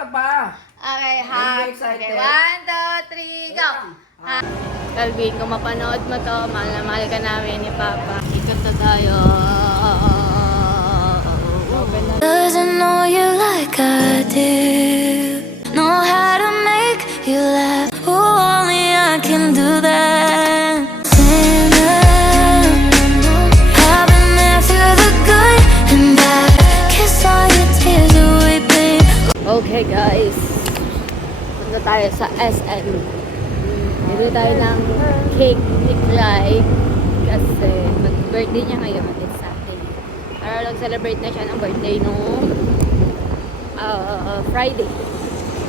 ka pa. Okay, Don't be hug. excited. Okay, 1, 2, 3, go! Hug. Calvin, kung mapanood mo to, mahal na mahal ka namin ni Papa. Ikot na tayo. Doesn't know you like I do. Know how to make you laugh. Oh, only I can do that. Sinner, I've been there through the good and bad. Kiss all your tears away, babe. Okay guys, punta tayo sa SM. Bili tayo ng cake ni Clyde kasi mag-birthday niya ngayon. It's Saturday. Pero nag-celebrate na siya ng birthday nung Friday.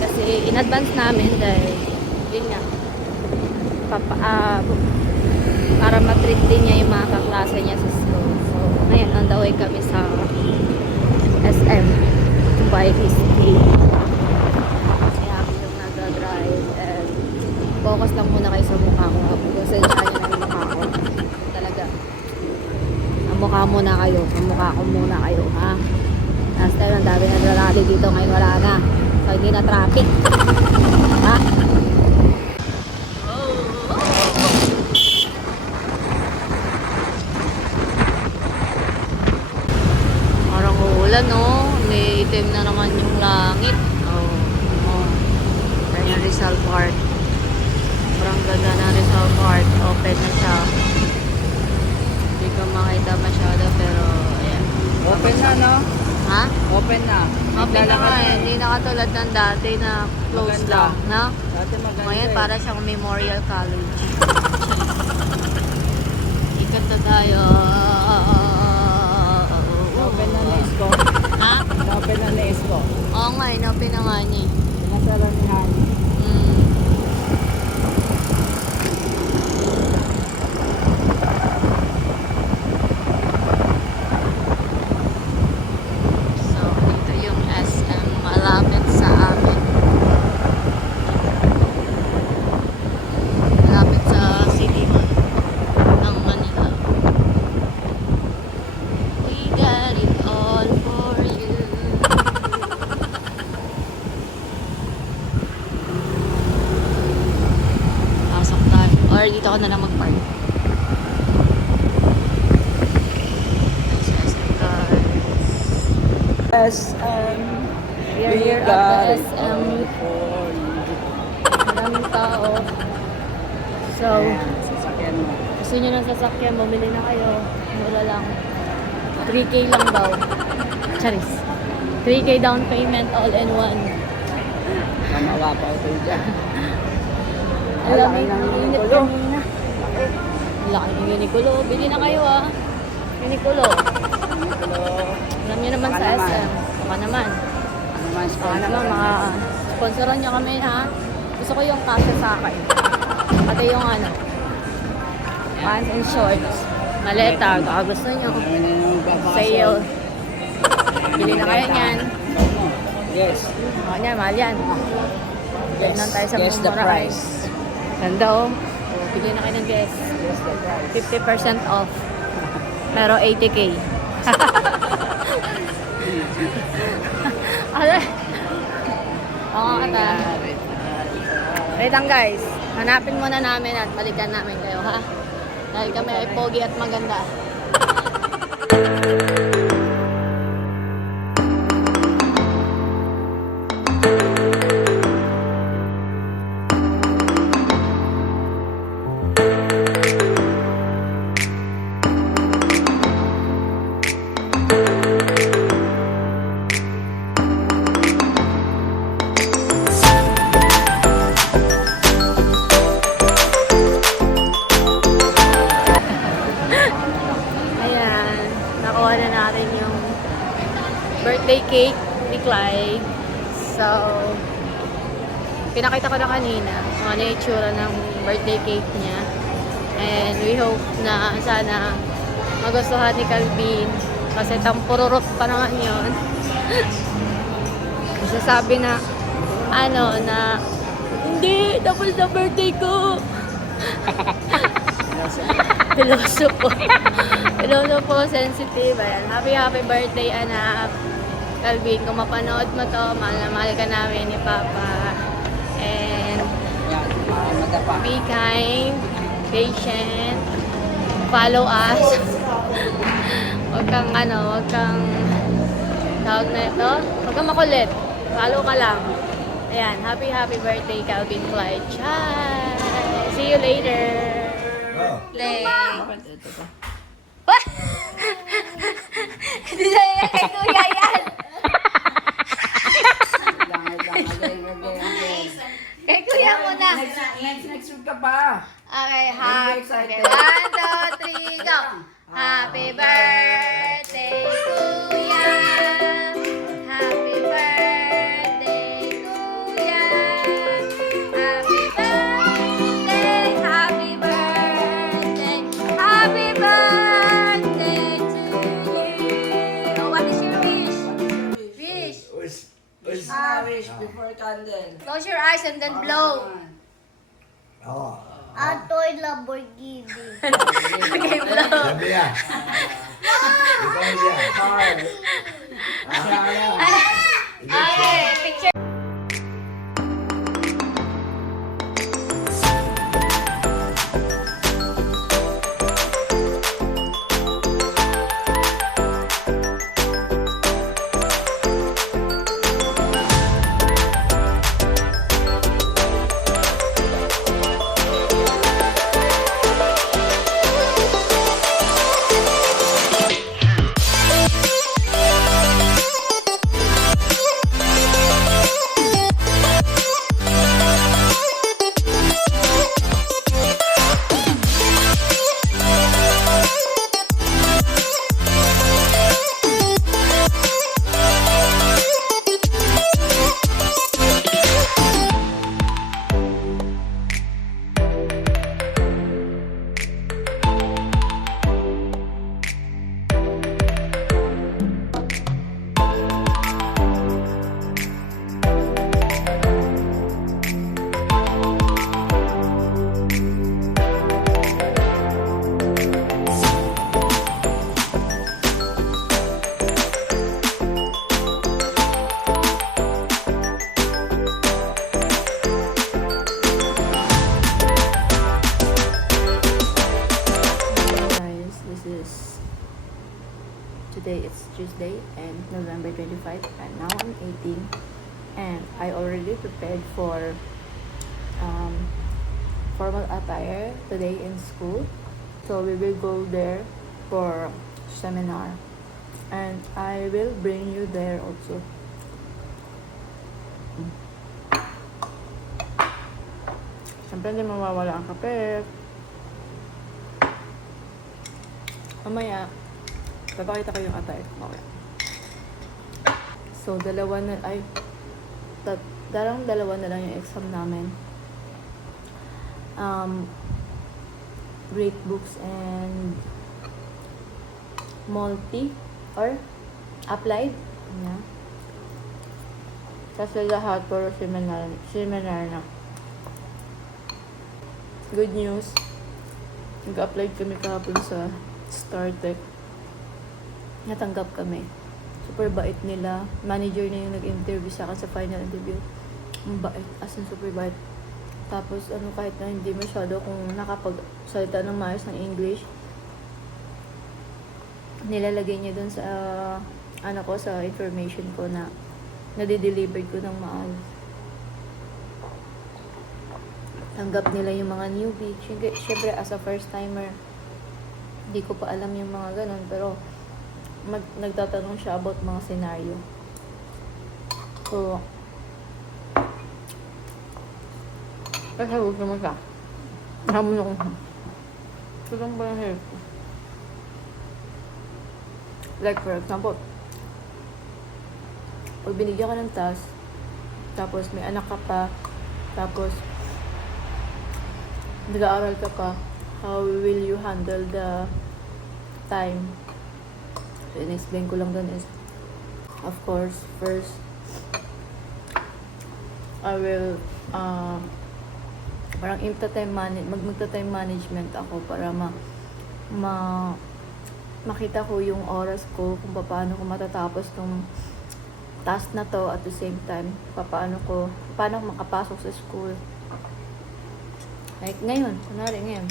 Kasi in advance namin dahil yun nga para matreat din niya yung mga kaklase niya sa school. So ngayon on the way kami sa SM to buy his cake. Kasi ako yung nag-drive and focus lang muna kayo sa mukha ko. Kasi siya na yung mukha ko. Talaga. Ang mukha muna kayo. Ang mukha ko muna kayo, ha? Last time, ang dami nag-rally dito. Ngayon wala na. So, hindi na traffic. Ha? Parang uulan, no? May itim na naman yung langit. Oh. Yan yung Rizal Park. Sobrang ganda ng Rizal Park. Open na siya. Hindi ko makita masyado pero ayan. Open na, no? Ha? Open na. Open na nga eh. Hindi na katulad ng dati na closed Maganda. lang. No? Dati maganda. Ngayon para siyang Memorial College. Ikat na tayo. Open na na isko. Ha? Open na na isko. Oo nga, inopen na nga niya eh. Pinasalan ni Hani. So, ito yung SM malapit sa amin. Malapit sa City Hall ng Manila. We got it all for you. Pasok tayo. Or dito ka na lang mag-park. SM. We are here at the SM. Maraming tao. So, Sasakyan mo. gusto nyo ng sasakyan, bumili na kayo. Wala lang. 3K lang daw. Charis. 3K down payment all in one. Mamawa pa ito dyan. Alam Laki mo, ng init Uniqlo. kanina. Laki ng Uniqlo. Bili na kayo ah. Uniqlo. Alam nyo naman sa SM. Baka naman. Ano man Baka sponsor? naman, sponsoran nyo kami ha. Gusto ko yung kasya sa akin. Pati yung pants and shorts. Maleta, baka gusto nyo. Ano na yung babasa? Sale. Bili na kayo niyan. Yes. O niyan, mahal yan. Yes. Nan tayo sa Guess the mura. price. Ganda oh. Bili na kayo ng guess. Guess the price. 50% off. Pero 80K. Ano? Oo, ata. Wait lang guys. Hanapin muna namin at balikan namin kayo ha. Dahil kami ay pogi at maganda. Ayan, nakuha na natin yung birthday cake ni Clyde. So, pinakita ko na kanina kung ano yung itsura ng birthday cake niya. And we hope na sana magustuhan ni Calvin kasi tampururot pa naman yun. Sasabi na na hindi, tapos na birthday ko. Piloso po. Piloso po, sensitive. Ayan. Happy birthday, anak. Calvin, kung mapanood mo to, mahal na mahal ka namin ni Papa. And Yan, para madapa. be kind, patient, follow us. Huwag kang tawag na ito, huwag kang makulit. Follow ka lang. Ayan, happy birthday, Calvin Clyde. Chai! See you later! Play. Hindi na yan kay Kuya yan! Kay Kuya muna. Next week ka pa. Okay, Very okay. excited. 1, 2, 3, go! Happy birthday, Kuya! Happy birthday, Kuya! Happy birthday, happy birthday, happy birthday to you! Oh, what is your wish? Wish! Wish before candle. Close your eyes and then blow. Atoy Lamborghini. Okay, blow. Sabi ya. Ikaw siya. Car. Okay, picture. Today it's Tuesday and November 25 and now I'm 18 and I already prepared for formal attire today in school, so we will go there for seminar and I will bring you there also. Siyempre hindi mawawala ang kape. Mamaya papakita ko yung attire ko mamaya. So, dalawa na lang yung exam namin. Great books and multi or applied. Yeah. Kasi lahat puro seminar na. Good news. Nag-apply kami kahapon sa StarTech. Natanggap kami. Super bait nila. Manager na yung nag-interview sa akin sa final interview. Ang bait. As in, super bait. Tapos, kahit na hindi masyado kung nakapagsalita ng maayos ng English, nilalagay niya dun sa, sa information ko na nade-deliver ko ng maayos. Tanggap nila yung mga newbie. Siyempre, as a first timer, hindi ko pa alam yung mga ganun, pero nagtatanong siya about mga scenario. So, kasagot naman siya. Hamon ako. Tutang ba yung hair ko? Like for example, pag binigyan ka ng task, tapos may anak ka pa, tapos nag-aaral ka pa, how will you handle the time? So, in-explain ko lang dun is, of course, first, I will, parang magta-time management ako para makita ko yung oras ko kung paano ko matatapos tong task na to at the same time, paano ako makapasok sa school. Like ngayon, kunwari ngayon.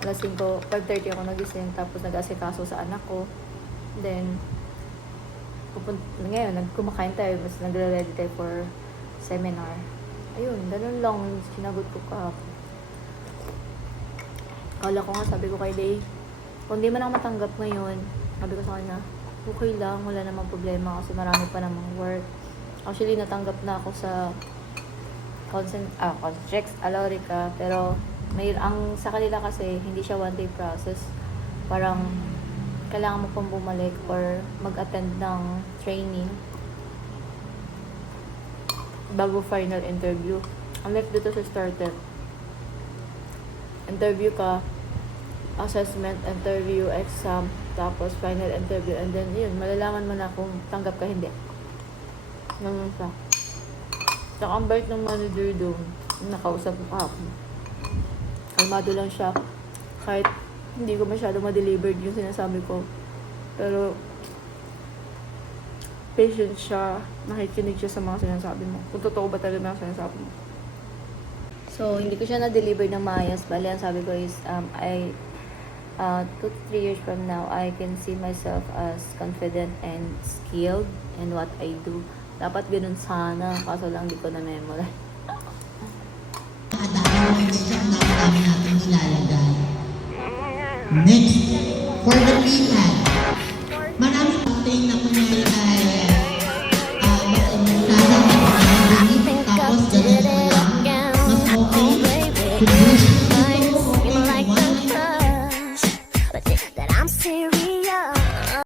Alas 5:30 ako nagising, tapos nag-asikaso sa anak ko. Then, ngayon, kumakain tayo, mas nagre-ready tayo for seminar. Ayun, ganun lang sinagot ko kahapon. Kala ko nga, sabi ko kay Day, kung di man ako matanggap ngayon, sabi ko sa kanya, okay lang, wala namang problema kasi marami pa namang work. Actually, natanggap na ako sa Constrex Alorica, pero ang sa kanila kasi, hindi siya one-day process. Parang, kailangan mo pang bumalik or mag-attend ng training bago final interview. Unlike dito sa starter, interview ka, assessment, interview, exam, tapos final interview, and then yun, malalaman mo na kung tanggap ka hindi. Ganun siya. Saka ang bait ng manager doon, nakausap ko ako. Kalmado lang siya. Kahit hindi ko masyado ma-delivered yung sinasabi ko. Pero, patient siya, nakikinig siya sa mga sinasabi mo. Kung totoo ba talaga mga sinasabi mo. So, hindi ko siya na-deliver ng maayos. Bali, ang sabi ko is, 2 to 3 years from now, I can see myself as confident and skilled in what I do. Dapat ganun sana, kaso lang di ko na-memorize. Next, for the Finland, marami